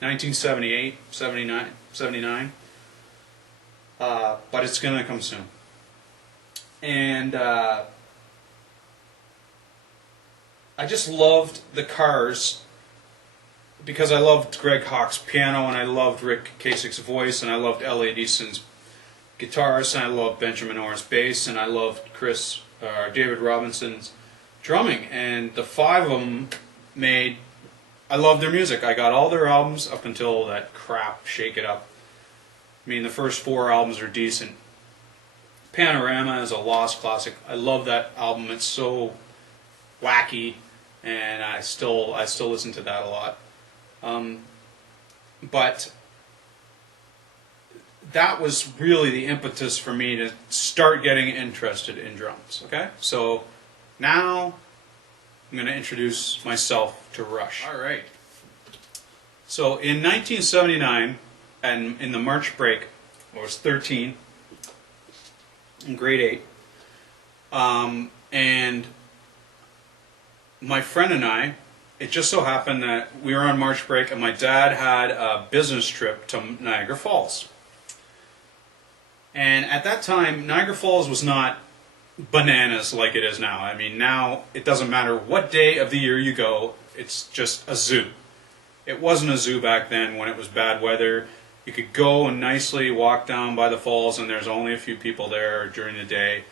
1978, 79, 79. But it's going to come soon. And I just loved the Cars because I loved Greg Hawk's piano, and I loved Rick Kasik's voice, and I loved L.A. Deason's guitars, and I loved Benjamin Orr's bass, and I loved David Robinson's drumming. And the five of them made, I loved their music. I got all their albums up until that crap, Shake It Up. I mean, the first four albums are decent. Panorama is a lost classic. I love that album. It's so wacky, and I still listen to that a lot. But that was really the impetus for me to start getting interested in drums. Okay, so now I'm going to introduce myself to Rush. All right. So in 1979, and in the March break, I was 13, in grade 8, and my friend and I, it just so happened that we were on March break, and my dad had a business trip to Niagara Falls. And at that time, Niagara Falls was not bananas like it is now. I mean, now it doesn't matter what day of the year you go, it's just a zoo. It wasn't a zoo back then when it was bad weather. You could go and nicely walk down by the falls, and there's only a few people there during the day.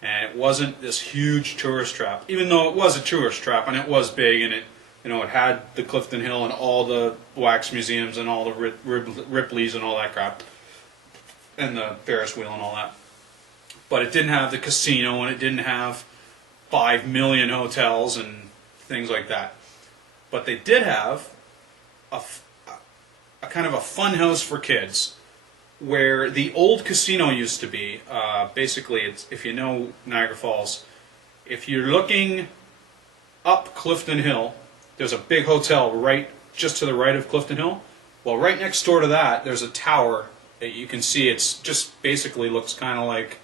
And it wasn't this huge tourist trap, even though it was a tourist trap, and it was big, and it had the Clifton Hill and all the wax museums and all the Ripley's and all that crap, and the Ferris wheel and all that. But it didn't have the casino, and it didn't have 5 million hotels and things like that. But they did have a kind of a fun house for kids, where the old casino used to be. Basically, it's, if you know Niagara Falls, if you're looking up Clifton Hill, there's a big hotel right just to the right of Clifton Hill. Well, right next door to that, there's a tower that you can see. It's just basically looks kind of like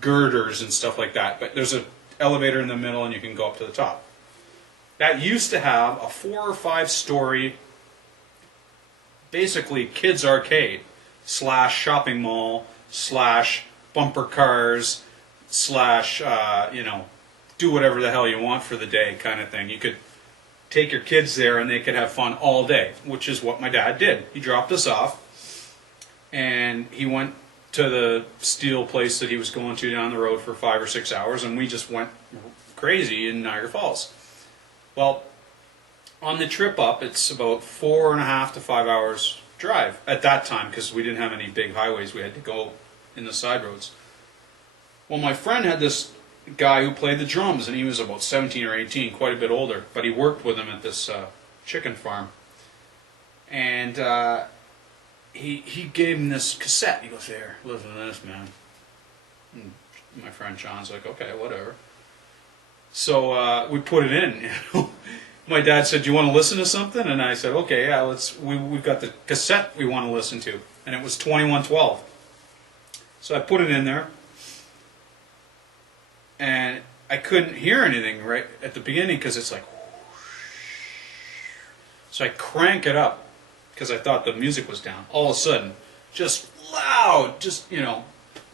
girders and stuff like that. But there's an elevator in the middle, and you can go up to the top. That used to have a 4 or 5 story, basically kids arcade / shopping mall / bumper cars / do whatever the hell you want for the day kind of thing. You could take your kids there and they could have fun all day, which is what my dad did. He dropped us off and he went to the steel place that he was going to down the road for 5 or 6 hours, and we just went crazy in Niagara Falls. Well, on the trip up, it's about 4.5 to 5 hours drive at that time, because we didn't have any big highways. We had to go in the side roads. Well, my friend had this guy who played the drums, and he was about 17 or 18, quite a bit older, but he worked with him at this chicken farm. And he gave him this cassette. He goes, "Here, listen to this, man." And my friend John's like, "Okay, whatever." So we put it in. My dad said, "Do you want to listen to something?" And I said, "Okay, yeah, let's." We've got the cassette we want to listen to, and it was 2112. So I put it in there, and I couldn't hear anything right at the beginning because it's like. So I crank it up because I thought the music was down. All of a sudden, just loud, just bum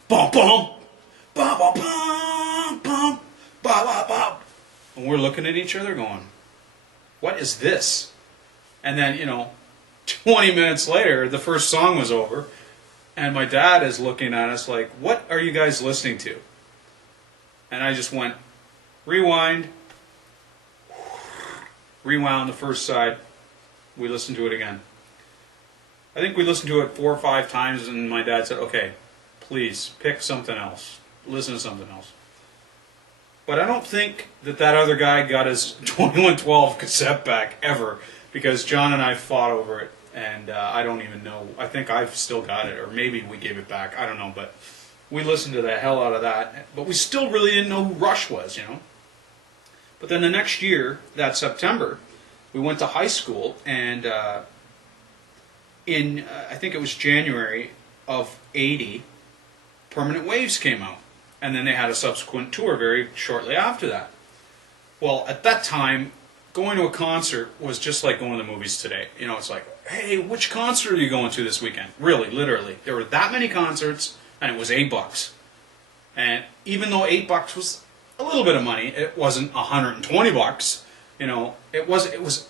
bum, bum bum bum bum, ba ba ba, and we're looking at each other going, "What is this?" And then, 20 minutes later, the first song was over, and my dad is looking at us like, "What are you guys listening to?" And I just went, rewind, rewound the first side, we listened to it again. I think we listened to it 4 or 5 times, and my dad said, "Okay, please, pick something else, listen to something else." But I don't think that other guy got his 2112 cassette back ever, because John and I fought over it, and I don't even know. I think I've still got it, or maybe we gave it back. I don't know, but we listened to the hell out of that. But we still really didn't know who Rush was, But then the next year, that September, we went to high school, and in, I think it was January of '80, Permanent Waves came out. And then they had a subsequent tour very shortly after that. Well, at that time, going to a concert was just like going to the movies today. It's like, hey, which concert are you going to this weekend? Really, literally. There were that many concerts, and it was $8. And even though $8 was a little bit of money, it wasn't $120. You know, it was.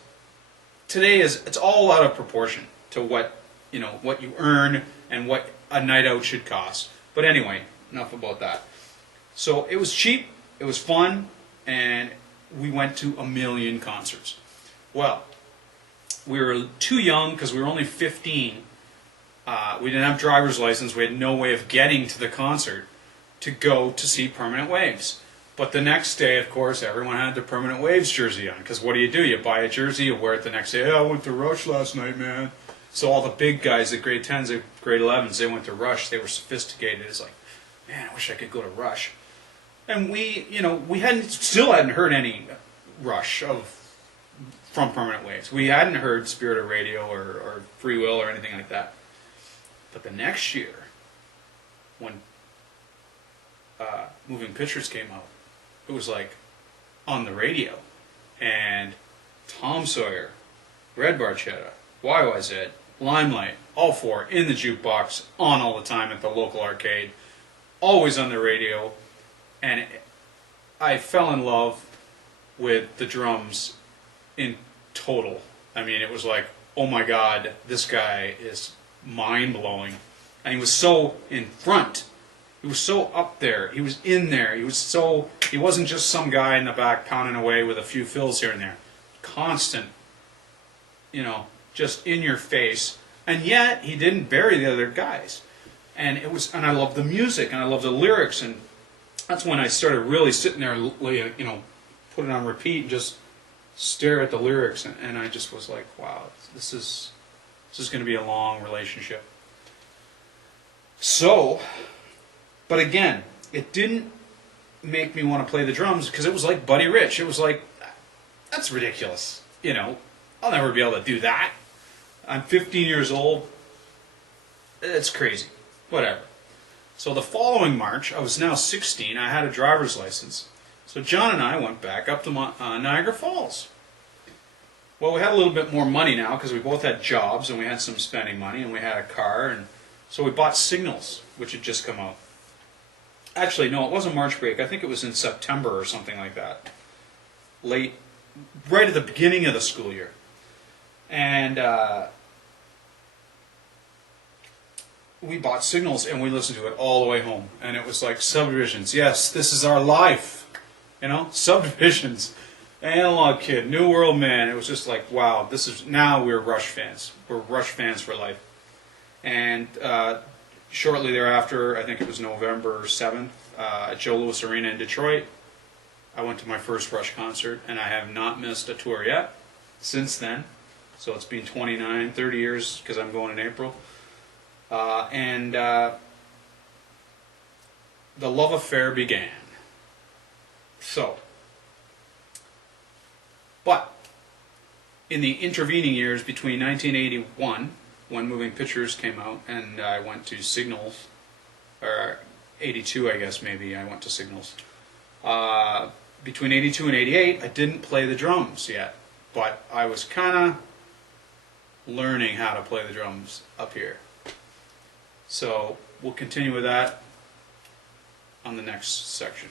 Today it's all out of proportion to what what you earn and what a night out should cost. But anyway, enough about that. So it was cheap, it was fun, and we went to a million concerts. Well, we were too young because we were only 15. We didn't have driver's license. We had no way of getting to the concert to go to see Permanent Waves. But the next day, of course, everyone had their Permanent Waves jersey on. Because what do? You buy a jersey, you wear it the next day. I went to Rush last night, man. So all the big guys, the grade 10s, the grade 11s, they went to Rush. They were sophisticated. It's like, man, I wish I could go to Rush. And we still hadn't heard any Rush from Permanent Waves. We hadn't heard Spirit of Radio or Free Will or anything like that. But the next year, when Moving Pictures came out, it was like on the radio, and Tom Sawyer, Red Barchetta, YYZ, Limelight, all four in the jukebox, on all the time at the local arcade, always on the radio, and I fell in love with the drums in total. I mean, it was like, oh my God, this guy is mind-blowing, and he was so in front. He was so up there. He was in there. He wasn't just some guy in the back pounding away with a few fills here and there. Constant, just in your face. And yet, he didn't bury the other guys. And I loved the music, and I loved the lyrics, and that's when I started really sitting there, put it on repeat and just stare at the lyrics, and I just was like, wow, this is going to be a long relationship. So, but again, it didn't make me want to play the drums because it was like Buddy Rich. It was like, that's ridiculous. I'll never be able to do that. I'm 15 years old. It's crazy. Whatever. So the following March, I was now 16. I had a driver's license. So John and I went back up to Niagara Falls. Well, we had a little bit more money now because we both had jobs and we had some spending money and we had a car. And so we bought Signals, which had just come out. Actually, no, it wasn't March break. I think it was in September or something like that. Right at the beginning of the school year. And we bought Signals and we listened to it all the way home. And it was like Subdivisions. Yes, this is our life. Subdivisions. Analog Kid, New World Man. It was just like, wow, now we're Rush fans. We're Rush fans for life. And shortly thereafter, I think it was November 7th, at Joe Louis Arena in Detroit, I went to my first Rush concert, and I have not missed a tour yet since then. So it's been 30 years, because I'm going in April. And the love affair began. So, but in the intervening years between 1981, when Moving Pictures came out, and I went to Signals, or 82 I guess maybe, I went to Signals. Between 82 and 88, I didn't play the drums yet, but I was kind of learning how to play the drums up here. So we'll continue with that on the next section.